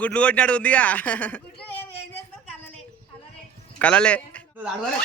గుడ్లు కొట్టినాడు ఉందిగా. గుడ్లు ఏం ఏం చేస్తారు కలలే కలలే కలలే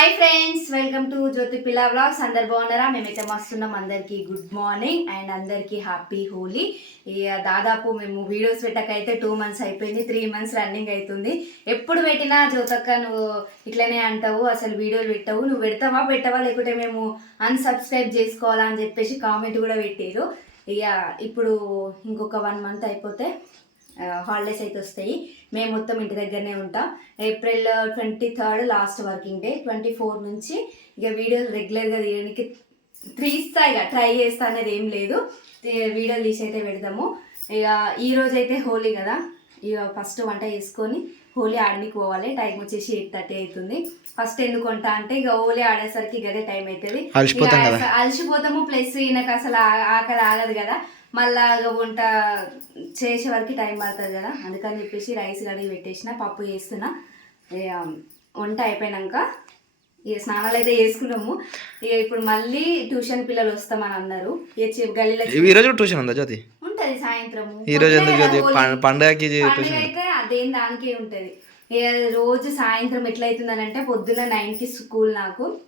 hi friends welcome to Jyoti Pilla vlogs అందరు బాగున్నారా? మేమైతే మస్తున్నాం అందరికీ. గుడ్ మార్నింగ్ అండ్ అందరికీ హ్యాపీ హోలీ. ఇక దాదాపు మేము వీడియోస్ పెట్టకైతే టూ మంత్స్ అయిపోయింది త్రీ మంత్స్ రన్నింగ్ అవుతుంది ఎప్పుడు పెట్టినా జ్యోతక్క నువ్వు ఇట్లనే అంటావు అసలు వీడియోలు పెట్టావు. నువ్వు పెడతావా పెట్టవా? లేకుంటే మేము అన్సబ్స్క్రైబ్ చేసుకోవాలా అని చెప్పేసి కామెంట్ కూడా పెట్టారు ఇక ఇప్పుడు ఇంకొక వన్ మంత్ అయిపోతే హాలిడేస్ అయితే వస్తాయి. మేము మొత్తం ఇంటి దగ్గరనే ఉంటాం. April twenty third last working day twenty four నుంచి ఇక వీడియోలు రెగ్యులర్గా తీయడానికి తీస్తా ఇక. ట్రై చేస్తా అనేది ఏం లేదు. వీడియోలు తీసి అయితే పెడదాము ఇక ఈ రోజు అయితే హోలీ కదా. ఇక ఫస్ట్ వంట చేసుకొని హోలీ ఆడనికి పోవాలి. టైం వచ్చేసి ఎయిట్ థర్టీ అవుతుంది. ఫస్ట్ ఎందుకు వంట అంటే ఇక హోలీ ఆడేసరికి గదే టైం అవుతుంది. అలసిపోతాము. ప్లస్ ఈయనకు అసలు ఆకలి ఆగదు కదా. మళ్ళా వంట చేసే వరకు టైం పడుతుంది కదా అందుకని చెప్పేసి రైస్ కడిగి పెట్టేసిన పప్పు చేస్తున్నా. ఇక వంట అయిపోయినాక ఇక స్నానాలు అయితే చేసుకున్నాము. ఇక ఇప్పుడు మళ్ళీ ట్యూషన్ పిల్లలు వస్తామని అన్నారు. గల్లీలో ట్యూషన్ ఉందా జ్యోతి? ఉంటది సాయంత్రము ఈ రోజు ఎందుకు పొద్దునే జ్యోతి? కదా పం- హోలీ. పండగకి పండుగ అదేం దానికే ఉంటది. ఇక రోజు సాయంత్రం ఎట్లయితుందని అంటే పొద్దున్న నైన్కి స్కూల్ నాకు.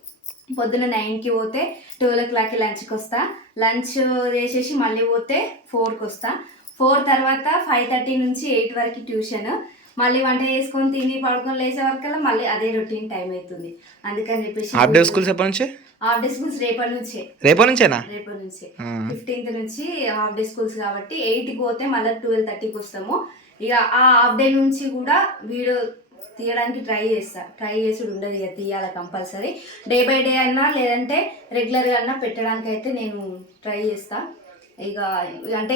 పొద్దున్న నైన్కి పోతే ట్వెల్వ్ ఓ క్లాక్కి లంచ్కి వస్తా. లంచ్ చేసేసి మళ్ళీ పోతే ఫోర్కి వస్తా. ఫోర్ తర్వాత ఫైవ్ థర్టీ నుంచి ఎయిట్ వరకు ట్యూషన్ మళ్ళీ వంట చేసుకొని తిని పడుకొని లేచే వరకల్లా మళ్ళీ అదే రొటీన్ టైం అవుతుంది అందుకని చెప్పేసి హాఫ్ డే స్కూల్స్ ఎప్పటి నుంచి? హాఫ్ డే స్కూల్స్ రేపటి నుంచే. రేపటి నుంచేనా? రేపటి నుంచి. ఫిఫ్టీన్త్ నుంచి హాఫ్ డే స్కూల్స్ కాబట్టి ఎయిట్కి పోతే మళ్ళీ ట్వెల్వ్ థర్టీకి వస్తాము. ఇక ఆ హాఫ్ డే నుంచి కూడా వీడియో తీయడానికి ట్రై చేస్తా. ట్రై చేసి ఉండదు ఇక తీయాలి కంపల్సరీ. డే బై డే అన్నా లేదంటే రెగ్యులర్గా అన్నా పెట్టడానికి అయితే నేను ట్రై చేస్తా. ఇక అంటే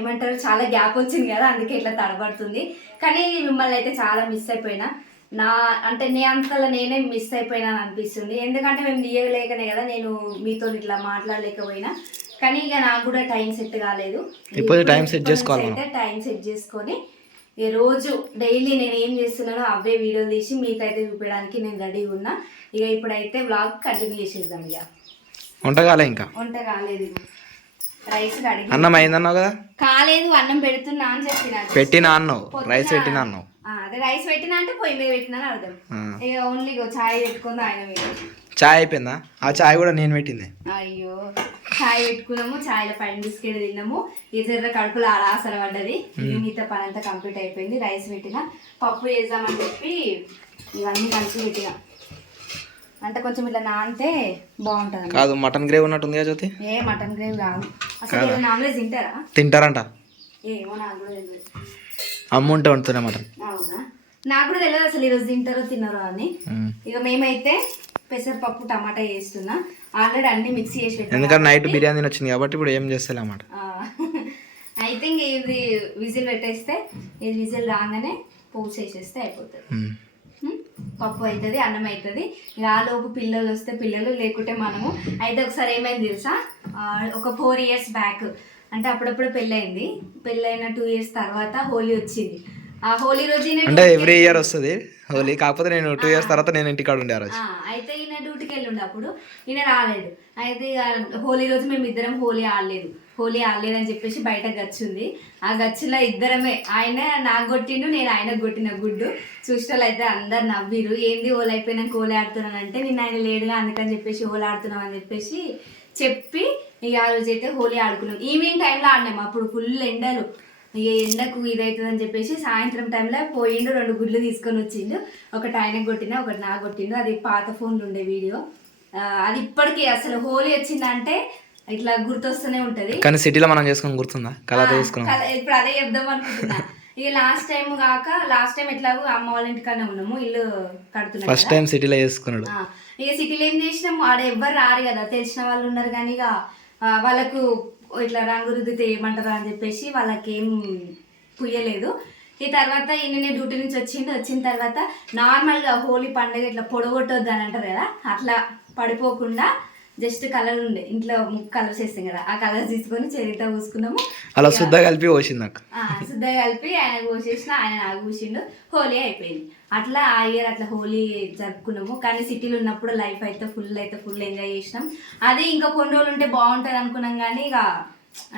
ఏమంటారు చాలా గ్యాప్ వచ్చింది కదా అందుకే ఇట్లా తడబడుతుంది. కానీ మిమ్మల్ని అయితే చాలా మిస్ అయిపోయినా. నా అంటే నే అంతలో నేనే మిస్ అయిపోయినాను అనిపిస్తుంది. ఎందుకంటే మేము తీయలేకనే కదా నేను మీతో ఇట్లా మాట్లాడలేకపోయినా. కానీ ఇక నాకు కూడా టైం సెట్ కాలేదు. time set చేసుకోవాలి టైం సెట్ చేసుకొని రోజు డైలీ నేను ఏం చేస్తున్నానో అవే వీడియోలు తీసి మీకైతే చూపించడానికి నేను రెడీగా ఉన్నా. ఇక ఇప్పుడైతే వ్లాగ్ కంటిన్యూ చేసేద్దాం ఇక. వంట కాలే ఇంకా. వంట కాలేదు రైస్ అన్నం అయిందన్నావు కదా? కాలేదు అన్నం పెడుతున్నా అని చెప్పిన. పెట్టినా అన్నావు. రైస్ పెట్టినా అన్నావు. అదే రైస్ పెట్టినా అంటే పొయ్యి మీద పెట్టినా అర్థం. ఇక ఓన్లీ చాయ్ పెట్టుకుంది ఆయన చాయ్ అయిపోయిందా? ఆ చాయ్ కూడా నేను పెట్టింది. అయ్యో చాయ్ పెట్టుకున్నాము చాయ్లో పైన బిస్కెట్ తిన్నాము. ఇతర కడుపులో ఆడ ఆసర పడ్డది. మిగతా పని అంతా కంప్లీట్ అయిపోయింది రైస్ పెట్టిన. పప్పు చేద్దామని చెప్పి ఇవన్నీ కలిసి పెట్టిన. అంటే కొంచెం ఇట్లా నానితే బాగుంటుంది కాదు మటన్ గ్రేవీ ఉన్నట్టుంది కదా జ్యోతి? ఏ మటన్ గ్రేవీ కాదు. అసలు నాన్ వెజ్ తింటారా? తింటారంట. ఏమో నాకు కూడా తెలియదు మటన్ అవునా? నాకు కూడా తెలియదు అసలు ఈరోజు తింటారో తిన్నారో అని. ఇక మేమైతే పెసరపప్పు టమాటా చేస్తున్నా. ఆల్రెడీ అన్ని మిక్స్ చేసి ఎందుకంటే నైట్ బిర్యానీ వచ్చింది కాబట్టి ఇప్పుడు ఏం చేస్తలే అన్నమాట. అయితే ఇంక ఇది విజిల్ పెట్టేస్తే ఇది విజిల్ రాగానే పోసి వేసేస్తే అయిపోతుంది? పప్పు అవుతుంది అన్నం అవుతుంది ఇక ఆ లోపు పిల్లలు వస్తే పిల్లలు లేకుంటే మనము అయితే ఒకసారి ఏమైంది తెలుసా? ఒక ఫోర్ ఇయర్స్ బ్యాక్ అంటే అప్పుడప్పుడు పెళ్ళయింది. పెళ్ళైన టూ ఇయర్స్ తర్వాత హోలీ వచ్చింది. ఆ హోలీ రోజు అంటే ఎవ్రీ ఇయర్ వస్తుంది హోలీ. కాకపోతే నేను టూ ఇయర్స్ తర్వాత నేను ఇంటికాడ ఉండే ఆ రోజు. అయితే ఈయన డ్యూటీకి వెళ్ళి అప్పుడు. ఈయన రాలేడు అయితే హోలీ రోజు మేము ఇద్దరం హోలీ ఆడలేదు. హోలీ ఆడలేదు అని చెప్పేసి బయట గచ్చు ఉంది. ఆ గచ్చులో ఇద్దరమే. ఆయన నాకు కొట్టిండు నేను ఆయనకు కొట్టిన గుడ్డు. చూసేవాళ్ళు అయితే అందరు నవ్విరు. ఏంది హోలీ అయిపోయినాక హోలీ ఆడుతున్నాను అంటే నేను ఆయన లేడుగా అందుకని చెప్పేసి హోలీ ఆడుతున్నాం అని చెప్పేసి చెప్పి ఇక ఆ రోజు అయితే హోలీ ఆడుకున్నాం. ఈవినింగ్ టైంలో ఆడినాం. అప్పుడు ఫుల్ ఎండలు. ఇక ఎండకు ఇదవుతుందని చెప్పేసి సాయంత్రం టైంలో పోయిండు రెండు గుడ్లు తీసుకొని వచ్చిండు. ఒకటి ఆయనకు కొట్టిన ఒకటి నాకు కొట్టిండు. అది పాత ఫోన్లు ఉండే వీడియో. అది ఇప్పటికీ అసలు హోలీ వచ్చిందంటే ఇట్లా గుర్తొస్తూనే ఉంటది. కానీ సిటీలో మనం చేసుకుని గుర్తుందా? కలర్ చేసుకున్నాం ఇప్పుడు అదే చెప్దాం అనుకుంటున్నా. ఇక లాస్ట్ టైం కాక లాస్ట్ టైం ఎట్లాగో అమ్మ వాళ్ళ ఇంటికన్నా ఉన్నాము. ఇల్లు కడుతున్నాం ఫస్ట్ టైం సిటీలో చేసుకున్నాడు. ఇక సిటీలో ఏం చేసినాం? ఆడ ఎవ్వరు రారు కదా. తెలిసిన వాళ్ళు ఉన్నారు కానీ ఇక వాళ్ళకు ఇట్లా రంగు రుద్దితే ఏమంటారు అని చెప్పేసి వాళ్ళకేం పుయ్యలేదు. ఈ తర్వాత ఈయన డ్యూటీ నుంచి వచ్చింది వచ్చిన తర్వాత నార్మల్గా హోలీ పండుగ ఇట్లా పొడగొట్టొద్దు అని అంటారు కదా అట్లా పడిపోకుండా జస్ట్ కలర్ ఉండే. ఇంట్లో కలర్స్ వేస్తాం కదా ఆ కలర్స్ తీసుకొని చెరిట పూసుకున్నాము. అలా శుద్ధ కలిపి పోసింది శుద్ధ కలిపి ఆయన పోసేసిన ఆయన నాకు పూసిండు. హోలీ అయిపోయింది. అట్లా ఆ ఇయర్ అట్లా హోలీ జరుపుకున్నాము. కానీ సిటీలో ఉన్నప్పుడు లైఫ్ అయితే ఫుల్ అయితే ఫుల్ ఎంజాయ్ చేసినాం. అది ఇంకా కొన్ని రోజులు ఉంటే బాగుంటుంది అనుకున్నాం కానీ ఇక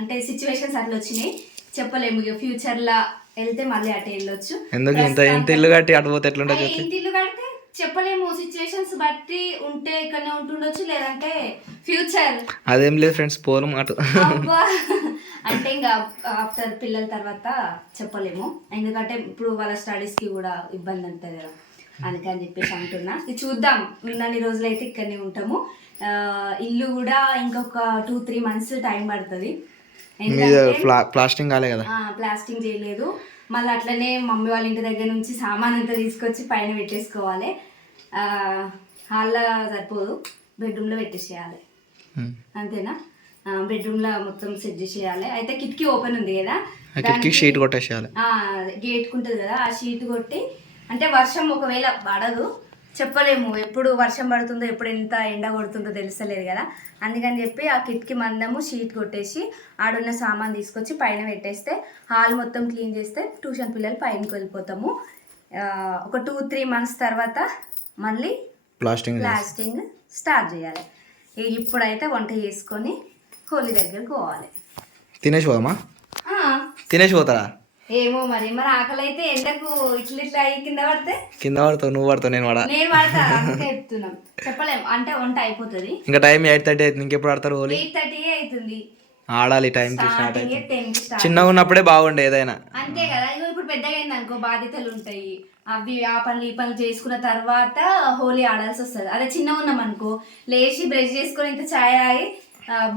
అంటే సిచ్యువేషన్స్ అట్లా వచ్చినాయి. చెప్పలేము. ఇక ఫ్యూచర్లో వెళ్తే మళ్ళీ అటు వెళ్ళొచ్చు. ఎందుకు ఇంత ఇంత ఇల్లు కట్టి అటు పోతే ఎట్లుంటుంది ఇంటి ఇల్లు కడితే చెప్పలేము సిచ్యువేషన్స్ బట్టి ఉంటే ఇక్కడనే ఉంటుండొచ్చు లేదంటే ఫ్యూచర్ అదేం లేదు ఫ్రెండ్స్ అటు అబ్బా. అంటే ఇంకా ఆఫ్టర్ పిల్లల తర్వాత చెప్పలేము. ఎందుకంటే ఇప్పుడు వాళ్ళ స్టడీస్కి కూడా ఇబ్బంది ఉంటుంది కదా. అందుకని చెప్పేసి అంటున్నా. చూద్దాం. ఉన్నన్ని రోజులు అయితే ఇక్కడనే ఉంటాము. ఇల్లు కూడా ఇంకొక టూ త్రీ మంత్స్ టైం పడుతుంది. ప్లాస్టింగ్ కాలే కదా. ప్లాస్టింగ్ చేయలేదు. మళ్ళీ అట్లనే మమ్మీ వాళ్ళ ఇంటి దగ్గర నుంచి సామాన్ అంతా తీసుకొచ్చి పైన పెట్టేసుకోవాలి. హాల్లో సరిపోదు. బెడ్రూమ్లో పెట్టేసేయాలి. అంతేనా? బెడ్రూమ్లో మొత్తం సెట్ చేసేయాలి. అయితే కిటికీ ఓపెన్ ఉంది కదా? కిటికీ షీట్ కొట్టేసేయాలి. గేట్ ఉంటుంది కదా ఆ షీట్ కొట్టి అంటే వర్షం ఒకవేళ పడదు చెప్పలేము ఎప్పుడు వర్షం పడుతుందో ఎప్పుడు ఎంత ఎండ కొడుతుందో తెలుస్తలేదు కదా. అందుకని చెప్పి ఆ కిటికీ మందము షీట్ కొట్టేసి ఆడున్న సామాన్ తీసుకొచ్చి పైన పెట్టేస్తే హాల్ మొత్తం క్లీన్ చేస్తే ట్యూషన్ పిల్లలు పైనకి వెళ్ళిపోతాము. ఒక టూ త్రీ మంత్స్ తర్వాత మళ్ళీ ప్లాస్టింగ్ ప్లాస్టింగ్ స్టార్ట్ చేయాలి. ఇప్పుడైతే వంట చేసుకొని హోలీ దగ్గరికి పోవాలి. తినేసి పోదామా తినేసి పోతారా ఏమో మరి మరి ఆకలి అయితే ఎండకు ఇట్లా ఇట్లా అయ్యి కింద పడితే? కింద పడతావు నువ్వు పడతావు నేను పడా. నేను పడతా అందుకే చెప్తున్నాం. చెప్పలేము అంటే వంట అయిపోతుంది. ఇంకా టైం ఎయిట్ థర్టీ అవుతుంది ఇంకెప్పుడు ఆడతారు హోలీ? ఎయిట్ థర్టీ అవుతుంది. ఆడాలి స్టార్ట్ చిన్నగా ఉన్నప్పుడే బాగుండే ఏదైనా. అంతే కదా ఇప్పుడు పెద్దగా అయింది అనుకో బాధ్యతలు ఉంటాయి. అవి ఆ పనులు ఈ పనులు చేసుకున్న తర్వాత హోలీ ఆడాల్సి వస్తుంది. అదే చిన్నగా ఉన్నాం అనుకో లేచి బ్రష్ చేసుకొని ఇంత ఛాయ్ తాగి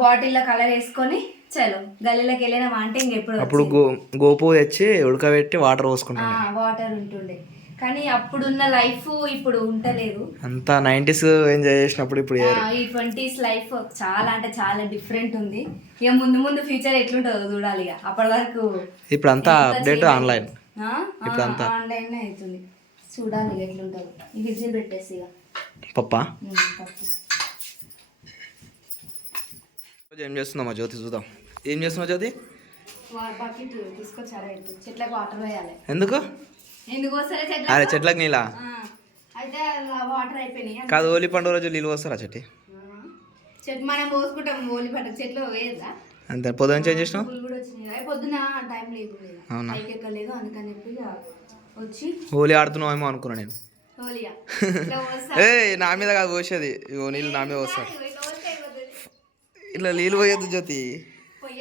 బాటిల్లో కలర్ వేసుకొని చలో గల్లీలోకి వెళ్ళినామా అంటే ఇంకెప్పుడు అప్పుడు గో గోపు తెచ్చి ఉడకబెట్టి వాటర్ పోసుకుంటాం వాటర్ ఉంటుండే. కానీ అప్పుడున్న లైఫ్ ఇప్పుడు ఉంటలేదు అంతా నైంటీస్ ఎంజాయ్ చేసినప్పుడు ఇప్పుడు ఈ ట్వంటీస్ లైఫ్ చాలా అంటే చాలా డిఫరెంట్ ఉంది. ఇక ముందు ముందు ఫ్యూచర్ ఎట్లుంటుందో చూడాలి ఇక. అప్పటి వరకు ఇప్పుడు అంతా అప్డేట్ ఆన్లైన్ ఇప్పుడంతా. ఆన్లైన్ అవుతుంది. చూడాలి ఇక ఎట్లుంటుందో. ఈ విజిల్ పెట్టేసి ఇక. పప్పా? ఏం చేస్తున్నామా జ్యోతి చూద్దాం. ఏం చేస్తున్నావు జ్యోతి? బకెట్ తీసుకొచ్చి అడగట్టు చెట్లకు వాటర్ వేయాలి ఎందుకు? అరే చెట్లకు నీళ్ళ కాదు హోలీ పండుగ రోజు నీళ్ళు వస్తారా చెట్టి? మనం పోసుకుంటాం ఓలి పట్ట చెట్లు వేయదా అంతే పొద్దున ఏం చేసినావు? పొద్దున టైం లేదు అవునా? పైకి ఎక్కలేదు అందుకని చెప్పి ఇక వచ్చి హోలీ ఆడుతున్నావేమో అనుకున్నా నేను. ఏ నా మీద కాదు పోసేది. ఇగో నీళ్ళు నా మీద వస్తారు ఇట్లా నీళ్ళు పోయొద్దు జ్యోతి.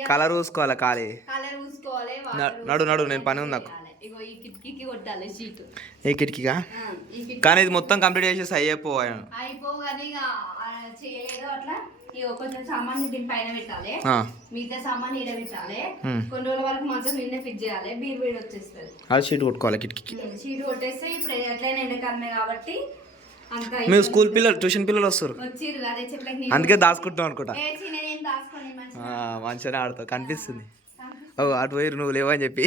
కలర్ పూసుకోవాలి ఖాళీ? నడు నడు నేను పని ఉంది నాకు వేయాలి. ఇగో ఈ కిటికీకి కొట్టాలి షీట్ ఏ కిటికీగా కిటికీ. కానీ ఇది మొత్తం కంప్లీట్ చేసేసి అయ్యిపోయాను అయిపోగానే ఇక ఆ, చేయలేదు అట్లా. ఇక కొంచెం సామాన్ దీని పైన పెట్టాలి. మిగతా సామాన్ ఈడ పెట్టాలి. కొన్ని రోజుల వరకు మంచం నిన్నే ఫిట్ చేయాలి. బీర్ వేడి వచ్చేస్తుంది. అది షీట్ కొట్టుకోవాలి కిటికీకి. షీట్ కొట్టేస్తే ఇప్పుడు ఎట్లయినా ఎండకమ్మే కాబట్టి అంత మేము స్కూల్ పిల్లలు ట్యూషన్ పిల్లలు వస్తారు. అందుకే దాచుకుంటాం అనుకుంటా. మంచిగానే ఆడతావు కనిపిస్తుంది. ఓ అటు పోయి నువ్వు లేవని చెప్పి.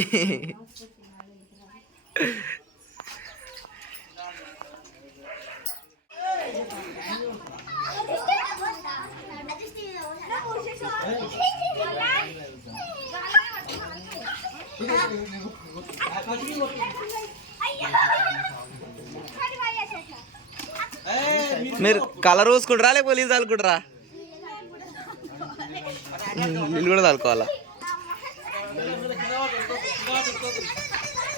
మీరు కలర్ పూసుకుంటారా లేకపోతే నీళ్ళు చల్లుకుంటారా నీళ్ళు కూడా చల్లుకోవాలా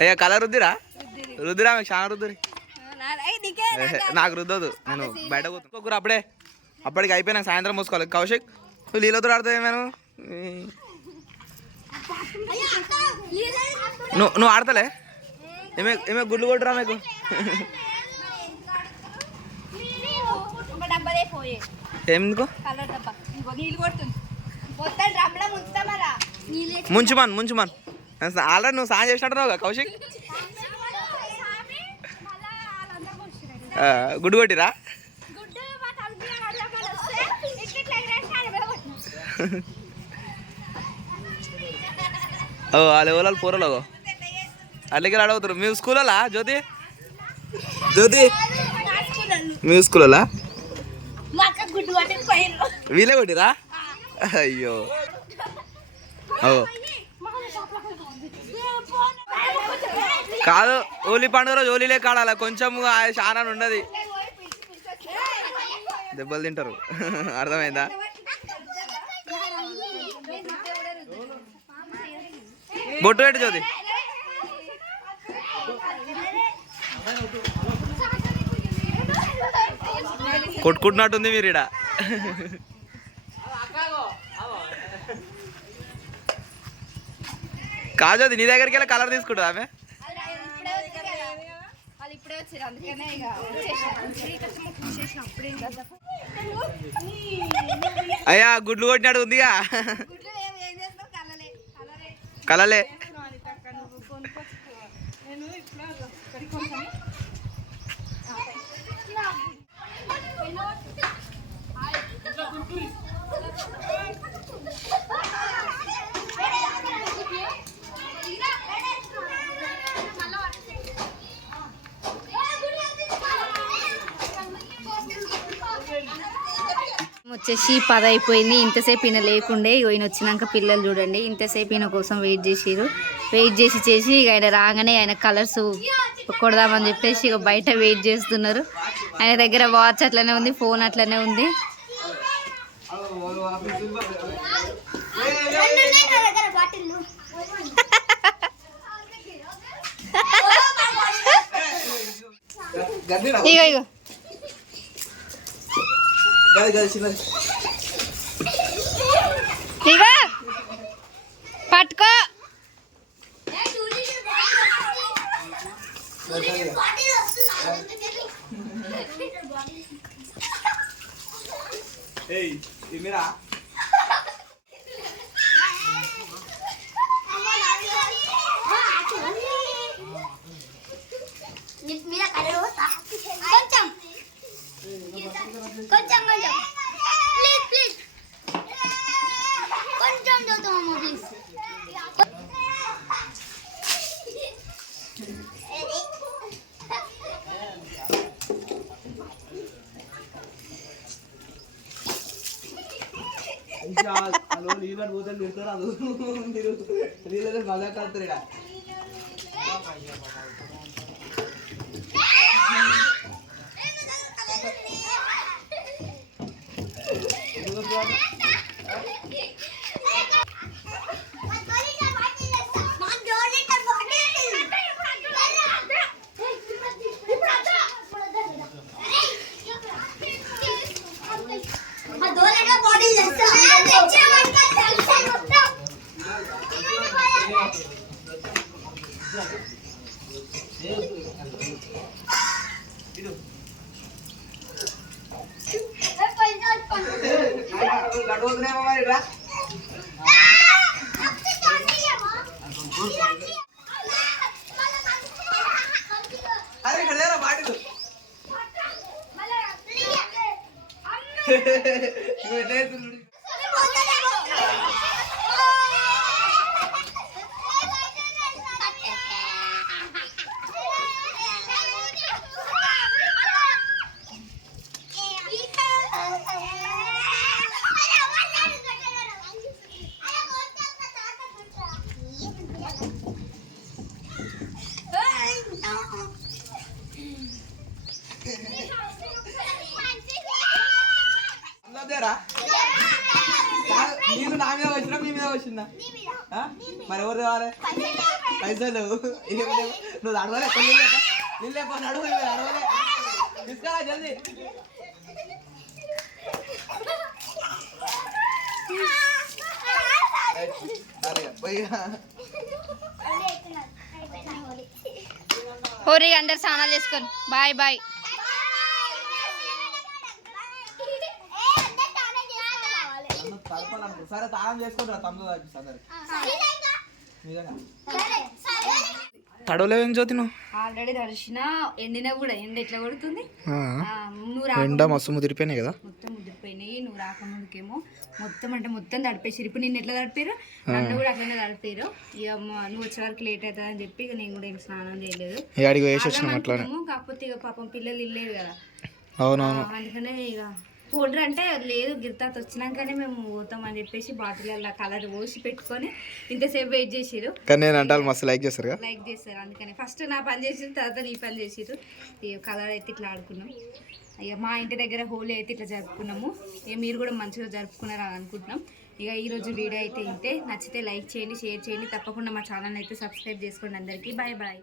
అయ్యా కలర్ రుద్దిరా? రుద్దిరా మీకు చాలా రుద్దురి. నాకు రుద్దదు నేను బయట కూతురు అప్పుడే. అప్పటికి అయిపోయినాక సాయంత్రం మూసుకోవాలి. కౌశిక్ నువ్వు నీళ్ళతో ఆడుతావు ఏమైనా నువ్వు? నువ్వు ఆడతలే? ఏమే ఏమే గుడ్లు కొట్టురా మీకు? ఎందుకు? ముంచుమాన్ ముంచుమాన్. ఆల్రెడీ నువ్వు సాయం చేసినట్టున్నావు కౌశిక్? గుడ్డు కొట్టిరా. ఓ వాళ్ళు ఎవరు పూరలో అట్లకి అడవుతారు మీ స్కూలలో జ్యోతి? జ్యోతి. మీ స్కూలలో. వీలే కొట్టిరా అయ్యో. కాదు హోలీ పండుగ రోజు హోలీలే కాడాల? కొంచెం చాలా ఉండదు దెబ్బలు తింటారు. అర్థమైందా? బొట్టు పెట్టు జ్యోతి. కొట్టుకుంటున్నట్టుంది మీరు ఇడ కాదు అది నీ దగ్గరికి వెళ్ళి కలర్ తీసుకుంటుంది ఆమె? అయ్యా గుడ్లు కొట్టినాడు ఉందిగా. కలలే కలరే కలలే నేను ఇప్పుడు వచ్చేసి పది అయిపోయింది. ఇంతసేపు ఈయన లేకుండే ఈయన వచ్చినాక పిల్లలు చూడండి. ఇంతసేపు ఈయన కోసం వెయిట్ చేసిరు వెయిట్ చేసి చేసి ఇక ఆయన రాగానే ఆయన కలర్స్ కొడదామని చెప్పేసి ఇక బయట వెయిట్ చేస్తున్నారు. ఆయన దగ్గర వాచ్ అట్లనే ఉంది ఫోన్ అట్లనే ఉంది. ఇగో ఇగో. ఇగో పట్టుకో మీద కలరు కొంచెం కొంచెం కొంచెం ప్లీజ్ ప్లీజ్ కొంచెం చూద్దామమ్మ ప్లీజ్ 哈哈哈哈！我太努力。నీళ్ళు నా మీద వచ్చినా మీ మీద వచ్చిందా? మరి ఎవరు కావాలి పైసలు. నువ్వు అడవలే కొన్ని లేక నీళ్ళు లేకపోతే అడుగు అడవలే తీసుకురా జల్దీ. హోరీ అందరు స్నానాలు చేసుకొని బాయ్ బాయ్. తడపాలనుకో సరే తాళం చేసుకుంటారా తమ్ముడు తాగిస్తా అందరికి నిజంగా. తడవలేవేం జ్యోతి నువ్వు? ఆల్రెడీ తడిసిన ఎండిన కూడా ఎండ ఎట్లా కొడుతుంది? ఎండ మస్తు ముదిరిపోయినాయి కదా? మొత్తం ముద్దిపోయినాయి నువ్వు రాకముందుకేమో మొత్తం అంటే మొత్తం తడిపేసారు. ఇప్పుడు నిన్ను ఎట్లా తడిపారు? నన్ను కూడా అట్లనే తడిపారు. ఇక నువ్వు వచ్చే వరకు లేట్ అవుతుందని చెప్పి ఇక నేను కూడా ఏం స్నానం చేయలేదు. కాకపోతే ఇక పాపం పిల్లలు ఇల్లేరు కదా. అవునవును. అందుకనే ఇక పౌడర్ అంటే లేదు గిర్తాత్ వచ్చినాకనే మేము పోతాం అని చెప్పేసి బాటిల్లో కలర్ పోసి పెట్టుకొని ఇంతసేపు వెయిట్ చేసిరు కానీ నేను అంటే మస్తు లైక్ చేస్తారు లైక్ చేస్తారు అందుకని. ఫస్ట్ నా పని చేసిన తర్వాత నీ పని చేసిరు కలర్ అయితే ఇట్లా ఆడుకున్నాం. ఇక మా ఇంటి దగ్గర హోలీ అయితే ఇట్లా జరుపుకున్నాము. ఇక మీరు కూడా మంచిగా జరుపుకున్నారు అని అనుకుంటున్నాం. ఇక ఈరోజు వీడియో అయితే ఇంతే. నచ్చితే లైక్ చేయండి షేర్ చేయండి. తప్పకుండా మా ఛానల్ అయితే సబ్స్క్రైబ్ చేసుకోండి అందరికీ. Bye bye